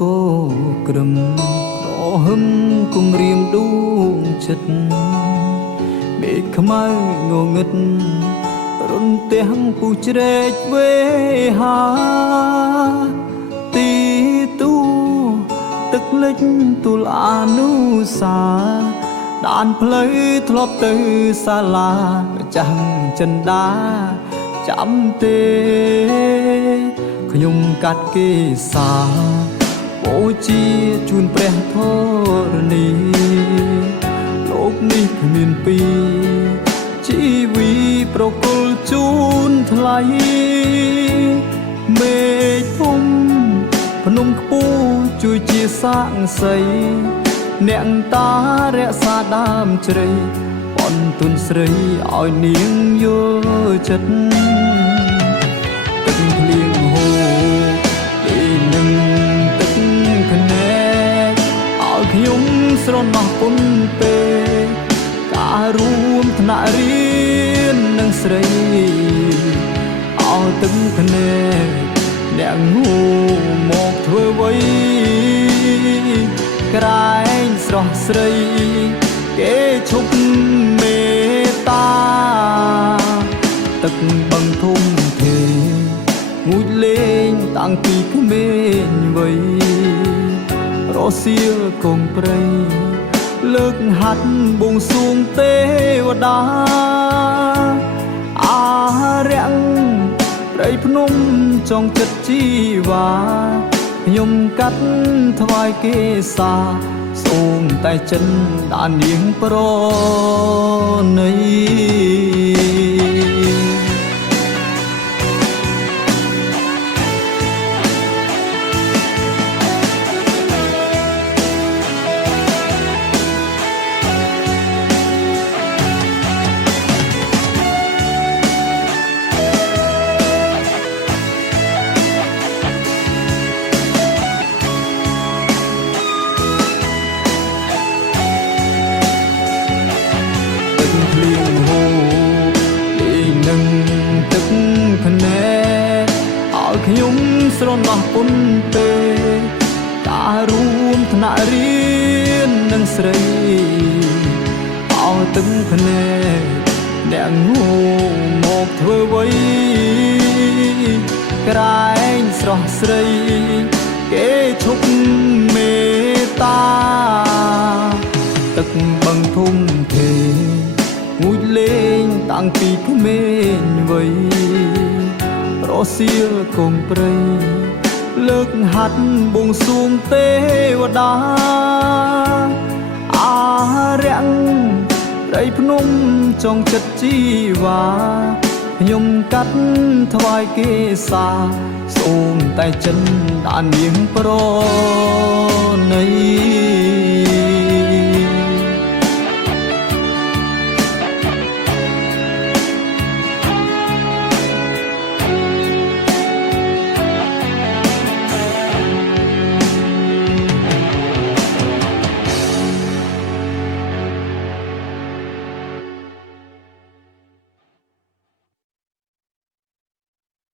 គោក្រឹមក្រហឹមគំរាមដួងចិត្តមេឃខ្មៅងងឹតរុនទាំងពុះជ្រែកវេហាទីទូទឹកលិចទូលអានុសាដានផ្លូវធ្លាប់ទៅសាលាម្ចាស់ចិន្តាចាំទេខ្ញុំកាត់គេសាបូជាជូនព្រះធរណីលោកនេះគ្មានពីរជីវីប្រគល់ជូនថ្លៃមេឃធំភ្នំខ្ពស់ជួយជាសាក់សីអ្នកតារក្សាដើមជ្រៃបនទុនស្រីឲ្យនាងយល់ចិត្តទឹកភ្លៀងហូរពេលនឹងទឹកខ្នែឲ្យខ្ញុំស្រណោះពុនពេការរួមថ្នាក់រៀននឹងស្រីឲ្យទឹកខ្នែអ្នកងូមកធ្វើអ្វីក្រែងស្រស់ស្រីគេឈប់មេតាទឹកបឹងធំទេងូចលេងតាំងពីក្មេងវ័យរសៀលកងព្រៃលើកហាត់បួងសួងទេវតាអារាំងព្រៃភ្នំចង់ចិត្តជីវ៉ាខ្ញុំកាត់ថ្វាយគេសាសូមតែចិនដាននាងប្រណីខ្ញុំស្រណោះពុនពេការរួមថ្នាក់រៀននឹងស្រីឲ្យទឹកភ្នែកអ្នកងូមកធ្វើអ្វីក្រែងស្រស់ស្រីគេឈប់មេតាទឹកបឹងធំទេងូចលេងតាំងពីក្មេងវ័យរសៀលកងព្រៃលើកហាត់បួងសួងទេវតាអារាំងព្រៃភ្នំចង់ចិត្តជីវ៉ាខ្ញុំកាត់ថ្វាយគេសាសូមតែចិនដាននាងប្រណី